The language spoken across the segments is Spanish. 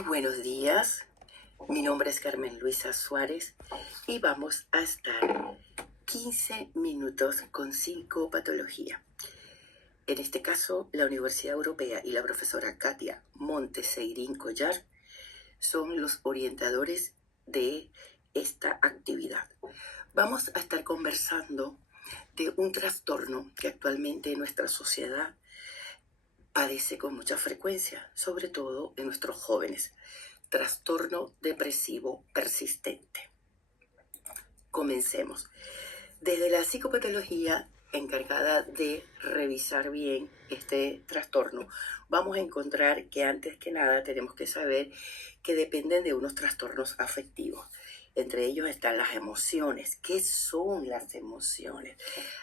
Muy buenos días, mi nombre es Carmen Luisa Suárez y vamos a estar 15 minutos con psicopatología. En este caso, la Universidad Europea y la profesora Katia Monteseirín Collar son los orientadores de esta actividad. Vamos a estar conversando de un trastorno que actualmente en nuestra sociedad padece con mucha frecuencia, sobre todo en nuestros jóvenes. Trastorno depresivo persistente. Comencemos. Desde la psicopatología encargada de revisar bien este trastorno, vamos a encontrar que antes que nada tenemos que saber que dependen de unos trastornos afectivos. Entre ellos están las emociones. ¿Qué son las emociones?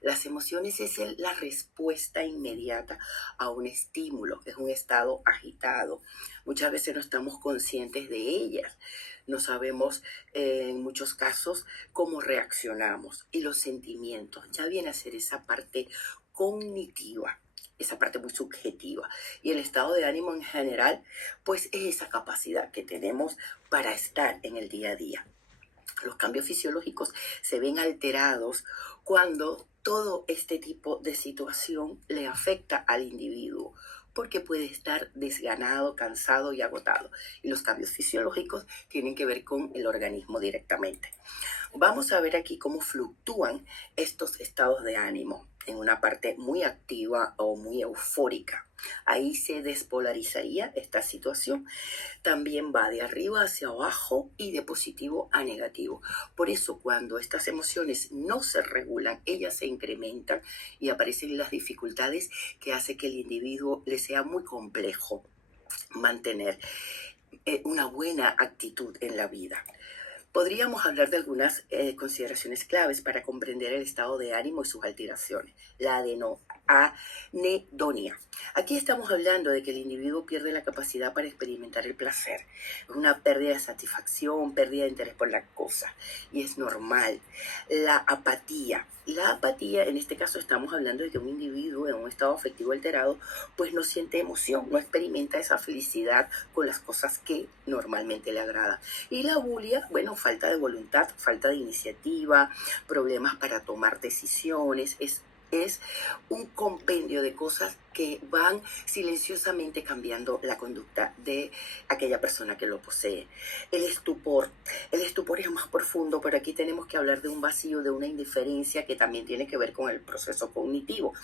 Las emociones es la respuesta inmediata a un estímulo, es un estado agitado. Muchas veces no estamos conscientes de ellas, no sabemos en muchos casos cómo reaccionamos. Y los sentimientos ya viene a ser esa parte cognitiva, esa parte muy subjetiva. Y el estado de ánimo en general, pues es esa capacidad que tenemos para estar en el día a día. Los cambios fisiológicos se ven alterados cuando todo este tipo de situación le afecta al individuo, porque puede estar desganado, cansado y agotado. Y los cambios fisiológicos tienen que ver con el organismo directamente. Vamos a ver aquí cómo fluctúan estos estados de ánimo en una parte muy activa o muy eufórica. Ahí se despolarizaría esta situación. También va de arriba hacia abajo y de positivo a negativo. Por eso cuando estas emociones no se regulan, ellas se incrementan y aparecen las dificultades que hace que el individuo le sea muy complejo mantener una buena actitud en la vida. Podríamos hablar de algunas consideraciones claves para comprender el estado de ánimo y sus alteraciones. La anedonia. Aquí estamos hablando de que el individuo pierde la capacidad para experimentar el placer. Es una pérdida de satisfacción, pérdida de interés por la cosa. Y es normal. La apatía. La apatía, en este caso estamos hablando de que un individuo en un estado afectivo alterado, pues no siente emoción, no experimenta esa felicidad con las cosas que normalmente le agradan. Y la bulia, bueno, falta de voluntad, falta de iniciativa, problemas para tomar decisiones, es un compendio de cosas que van silenciosamente cambiando la conducta de aquella persona que lo posee. El estupor es más profundo, pero aquí tenemos que hablar de un vacío, de una indiferencia que también tiene que ver con el proceso cognitivo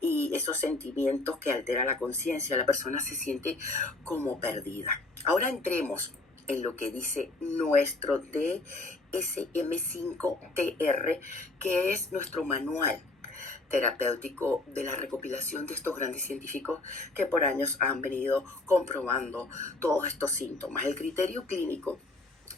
y esos sentimientos que alteran la conciencia. La persona se siente como perdida. Ahora entremos en lo que dice nuestro DSM-5-TR, que es nuestro manual terapéutico de la recopilación de estos grandes científicos que por años han venido comprobando todos estos síntomas. El criterio clínico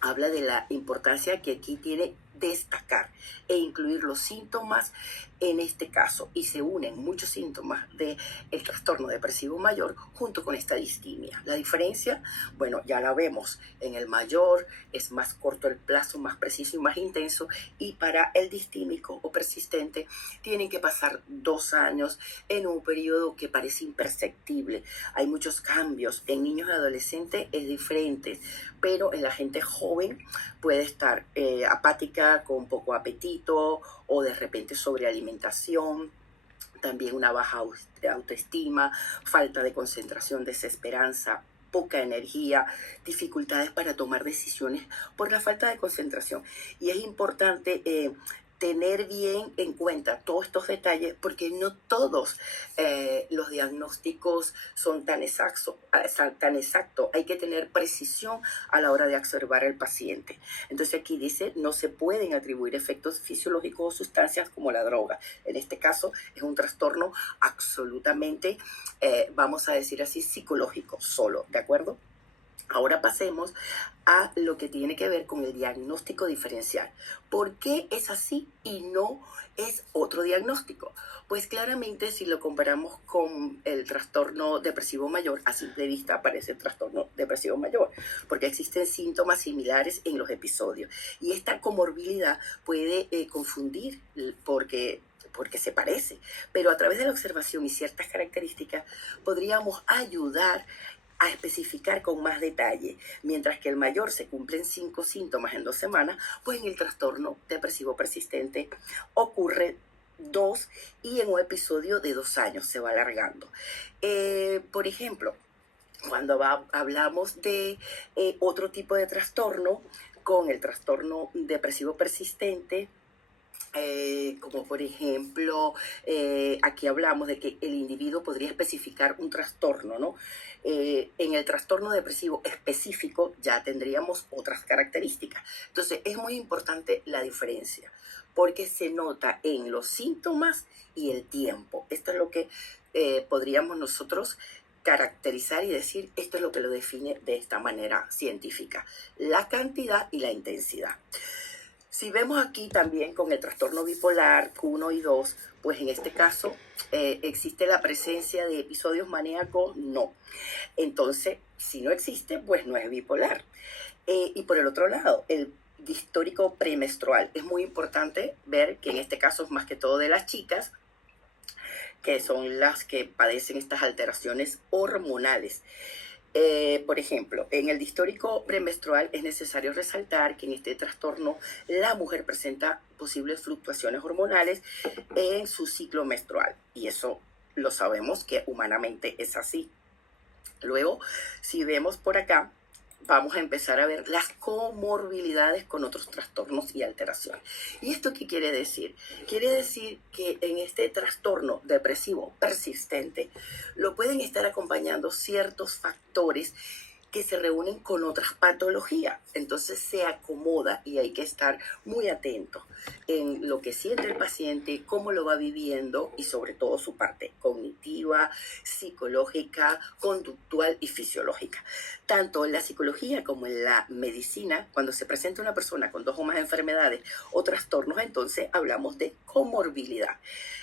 habla de la importancia que aquí tiene destacar e incluir los síntomas en este caso, y se unen muchos síntomas del trastorno depresivo mayor junto con esta distimia. La diferencia, bueno, ya la vemos, en el mayor es más corto el plazo, más preciso y más intenso, y para el distímico o persistente tienen que pasar 2 años en un periodo que parece imperceptible. Hay muchos cambios, en niños y adolescentes es diferente, pero en la gente joven puede estar apática, con poco apetito o de repente sobrealimentación, también una baja autoestima, falta de concentración, desesperanza, poca energía, dificultades para tomar decisiones por la falta de concentración. Y es importante tener bien en cuenta todos estos detalles porque no todos los diagnósticos son tan exactos. Hay que tener precisión a la hora de observar al paciente. Entonces aquí dice, no se pueden atribuir efectos fisiológicos o sustancias como la droga. En este caso es un trastorno absolutamente, vamos a decir así, psicológico solo, ¿de acuerdo? Ahora pasemos a lo que tiene que ver con el diagnóstico diferencial. ¿Por qué es así y no es otro diagnóstico? Pues claramente si lo comparamos con el trastorno depresivo mayor, a simple vista aparece el trastorno depresivo mayor, porque existen síntomas similares en los episodios. Y esta comorbilidad puede confundir porque se parece, pero a través de la observación y ciertas características podríamos ayudar a especificar con más detalle. Mientras que el mayor se cumplen 5 síntomas en 2 semanas, pues en el trastorno depresivo persistente ocurre 2 y en un episodio de 2 años se va alargando. Por ejemplo, cuando hablamos de otro tipo de trastorno, con el trastorno depresivo persistente, como por ejemplo, aquí hablamos de que el individuo podría especificar un trastorno, ¿no? En el trastorno depresivo específico ya tendríamos otras características. Entonces es muy importante la diferencia, porque se nota en los síntomas y el tiempo. Esto es lo que podríamos nosotros caracterizar y decir, esto es lo que lo define de esta manera científica, la cantidad y la intensidad. Si vemos aquí también con el trastorno bipolar 1 y 2, pues en este caso existe la presencia de episodios maníacos, no. Entonces, si no existe, pues no es bipolar. Y por el otro lado, el distórico premenstrual. Es muy importante ver que en este caso es más que todo de las chicas, que son las que padecen estas alteraciones hormonales. Por ejemplo, en el distórico premenstrual es necesario resaltar que en este trastorno la mujer presenta posibles fluctuaciones hormonales en su ciclo menstrual. Y eso lo sabemos que humanamente es así. Luego, si vemos por acá, vamos a empezar a ver las comorbilidades con otros trastornos y alteraciones. ¿Y esto qué quiere decir? Quiere decir que en este trastorno depresivo persistente lo pueden estar acompañando ciertos factores que se reúnen con otras patologías. Entonces se acomoda y hay que estar muy atento en lo que siente el paciente, cómo lo va viviendo y sobre todo su parte cognitiva, psicológica, conductual y fisiológica. Tanto en la psicología como en la medicina, cuando se presenta una persona con 2 o más enfermedades o trastornos, entonces hablamos de comorbilidad.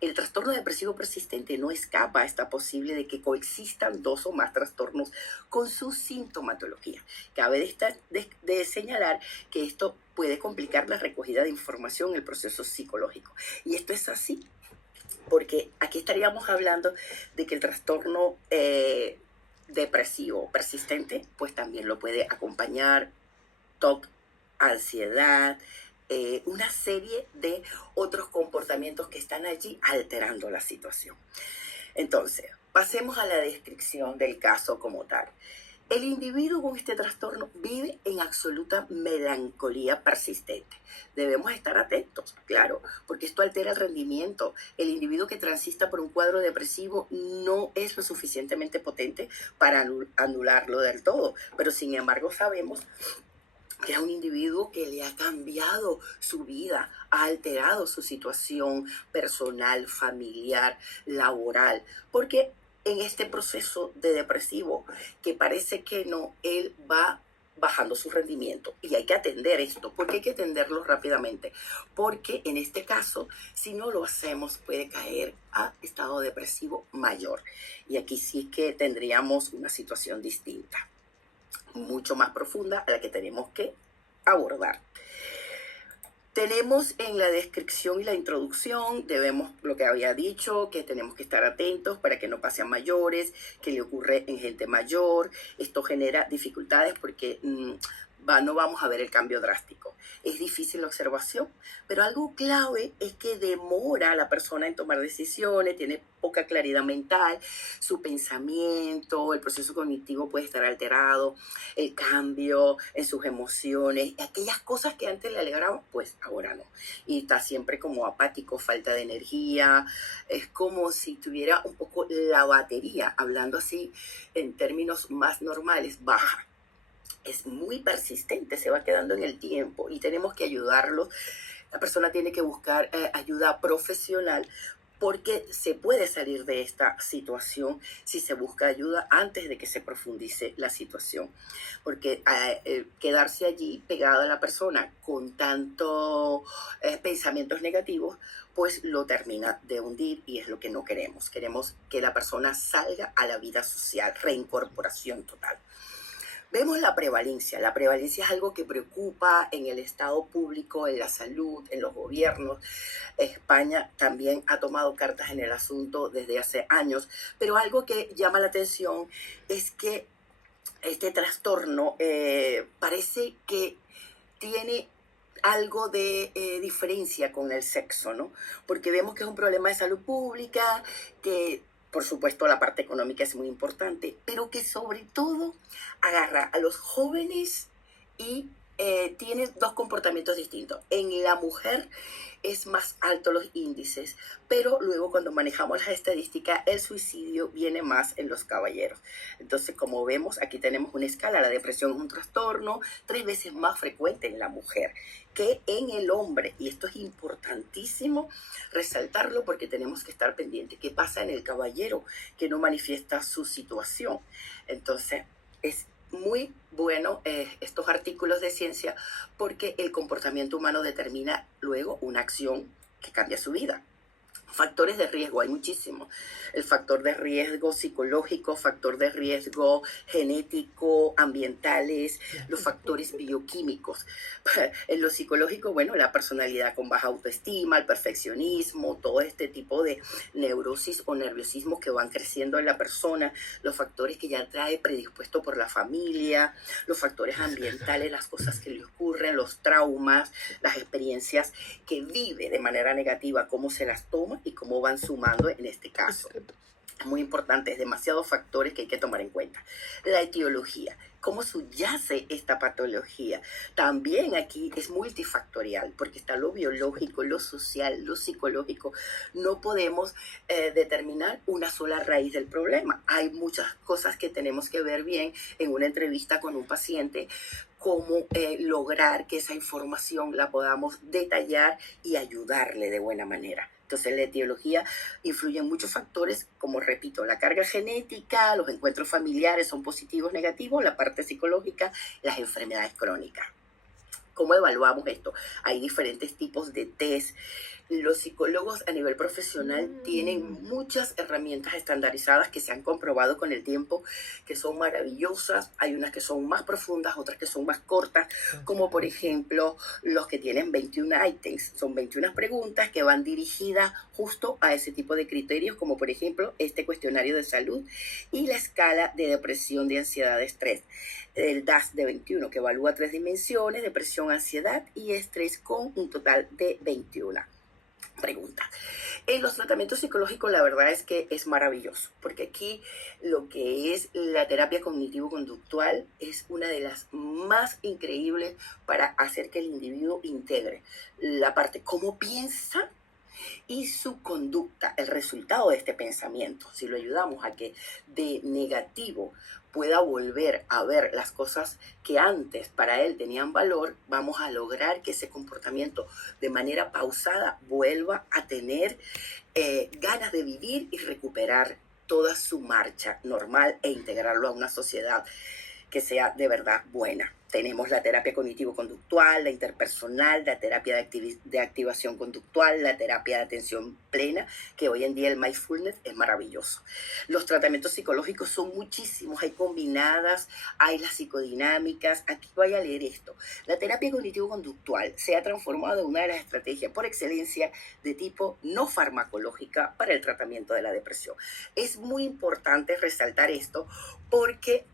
El trastorno depresivo persistente no escapa a esta posible de que coexistan 2 o más trastornos con su sintomatología. Cabe de señalar que esto puede complicar la recogida de información en el proceso psicológico. Y esto es así, porque aquí estaríamos hablando de que el trastorno depresivo persistente, pues también lo puede acompañar TOC, ansiedad, una serie de otros comportamientos que están allí alterando la situación. Entonces, pasemos a la descripción del caso como tal. El individuo con este trastorno vive en absoluta melancolía persistente. Debemos estar atentos, claro, porque esto altera el rendimiento. El individuo que transita por un cuadro depresivo no es lo suficientemente potente para anularlo del todo, pero sin embargo sabemos que es un individuo que le ha cambiado su vida, ha alterado su situación personal, familiar, laboral, porque en este proceso de depresivo, que parece que no, él va bajando su rendimiento y hay que atender esto. ¿Por qué hay que atenderlo rápidamente? Porque en este caso, si no lo hacemos, puede caer a estado depresivo mayor. Y aquí sí que tendríamos una situación distinta, mucho más profunda a la que tenemos que abordar. Tenemos en la descripción y la introducción, debemos, lo que había dicho, que tenemos que estar atentos para que no pase a mayores, que le ocurre en gente mayor. Esto genera dificultades porque no vamos a ver el cambio drástico. Es difícil la observación, pero algo clave es que demora a la persona en tomar decisiones, tiene poca claridad mental, su pensamiento, el proceso cognitivo puede estar alterado, el cambio en sus emociones, aquellas cosas que antes le alegraban, pues ahora no. Y está siempre como apático, falta de energía, es como si tuviera un poco la batería, hablando así en términos más normales, baja. Es muy persistente, se va quedando en el tiempo y tenemos que ayudarlo. La persona tiene que buscar ayuda profesional porque se puede salir de esta situación si se busca ayuda antes de que se profundice la situación. Porque quedarse allí pegado a la persona con tantos pensamientos negativos, pues lo termina de hundir y es lo que no queremos. Queremos que la persona salga a la vida social, reincorporación total. Vemos la prevalencia. La prevalencia es algo que preocupa en el Estado público, en la salud, en los gobiernos. España también ha tomado cartas en el asunto desde hace años, pero algo que llama la atención es que este trastorno parece que tiene algo de diferencia con el sexo, ¿no? Porque vemos que es un problema de salud pública, que por supuesto la parte económica es muy importante, pero que sobre todo agarra a los jóvenes y tiene dos comportamientos distintos. En la mujer es más alto los índices, pero luego cuando manejamos las estadísticas, el suicidio viene más en los caballeros. Entonces, como vemos, aquí tenemos una escala. La depresión es un trastorno 3 veces más frecuente en la mujer que en el hombre. Y esto es importantísimo resaltarlo porque tenemos que estar pendientes. ¿Qué pasa en el caballero que no manifiesta su situación? Entonces, es muy bueno estos artículos de ciencia porque el comportamiento humano determina luego una acción que cambia su vida. Factores de riesgo, hay muchísimos. El factor de riesgo psicológico, factor de riesgo genético, ambientales, los factores bioquímicos. En lo psicológico, bueno, la personalidad con baja autoestima, el perfeccionismo, todo este tipo de neurosis o nerviosismo que van creciendo en la persona, los factores que ya trae predispuesto por la familia, los factores ambientales, las cosas que le ocurren, los traumas, las experiencias que vive de manera negativa, cómo se las toma y cómo van sumando en este caso. Es muy importante, es demasiados factores que hay que tomar en cuenta. La etiología, cómo subyace esta patología. También aquí es multifactorial, porque está lo biológico, lo social, lo psicológico. No podemos determinar una sola raíz del problema. Hay muchas cosas que tenemos que ver bien en una entrevista con un paciente, cómo lograr que esa información la podamos detallar y ayudarle de buena manera. Entonces, la etiología influye en muchos factores, como repito, la carga genética, los encuentros familiares son positivos, negativos, la parte psicológica, las enfermedades crónicas. ¿Cómo evaluamos esto? Hay diferentes tipos de test. Los psicólogos a nivel profesional tienen muchas herramientas estandarizadas que se han comprobado con el tiempo, que son maravillosas. Hay unas que son más profundas, otras que son más cortas, como por ejemplo los que tienen 21 ítems. Son 21 preguntas que van dirigidas justo a ese tipo de criterios, como por ejemplo este cuestionario de salud y la escala de depresión, de ansiedad, de estrés. El DAS de 21, que evalúa 3 dimensiones: depresión, ansiedad y estrés, con un total de 21 preguntas. En los tratamientos psicológicos la verdad es que es maravilloso, porque aquí lo que es la terapia cognitivo-conductual es una de las más increíbles para hacer que el individuo integre la parte cómo piensa y su conducta, el resultado de este pensamiento. Si lo ayudamos a que de negativo pueda volver a ver las cosas que antes para él tenían valor, vamos a lograr que ese comportamiento de manera pausada vuelva a tener ganas de vivir y recuperar toda su marcha normal e integrarlo a una sociedad que sea de verdad buena. Tenemos la terapia cognitivo-conductual, la interpersonal, la terapia de activación conductual, la terapia de atención plena, que hoy en día el mindfulness es maravilloso. Los tratamientos psicológicos son muchísimos, hay combinadas, hay las psicodinámicas. Aquí voy a leer esto. La terapia cognitivo-conductual se ha transformado en una de las estrategias por excelencia de tipo no farmacológica para el tratamiento de la depresión. Es muy importante resaltar esto porque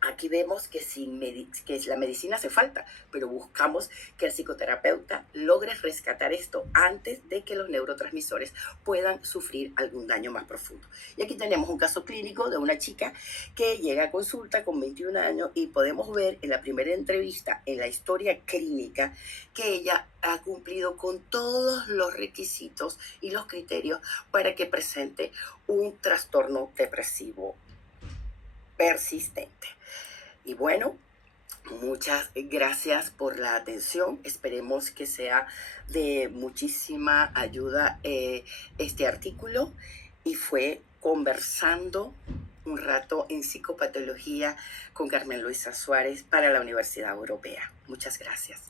aquí vemos que, que la medicina hace falta, pero buscamos que el psicoterapeuta logre rescatar esto antes de que los neurotransmisores puedan sufrir algún daño más profundo. Y aquí tenemos un caso clínico de una chica que llega a consulta con 21 años y podemos ver en la primera entrevista, en la historia clínica, que ella ha cumplido con todos los requisitos y los criterios para que presente un trastorno depresivo persistente. Y bueno, muchas gracias por la atención. Esperemos que sea de muchísima ayuda este artículo. Y fue conversando un rato en psicopatología con Carmen Luisa Suárez para la Universidad Europea. Muchas gracias.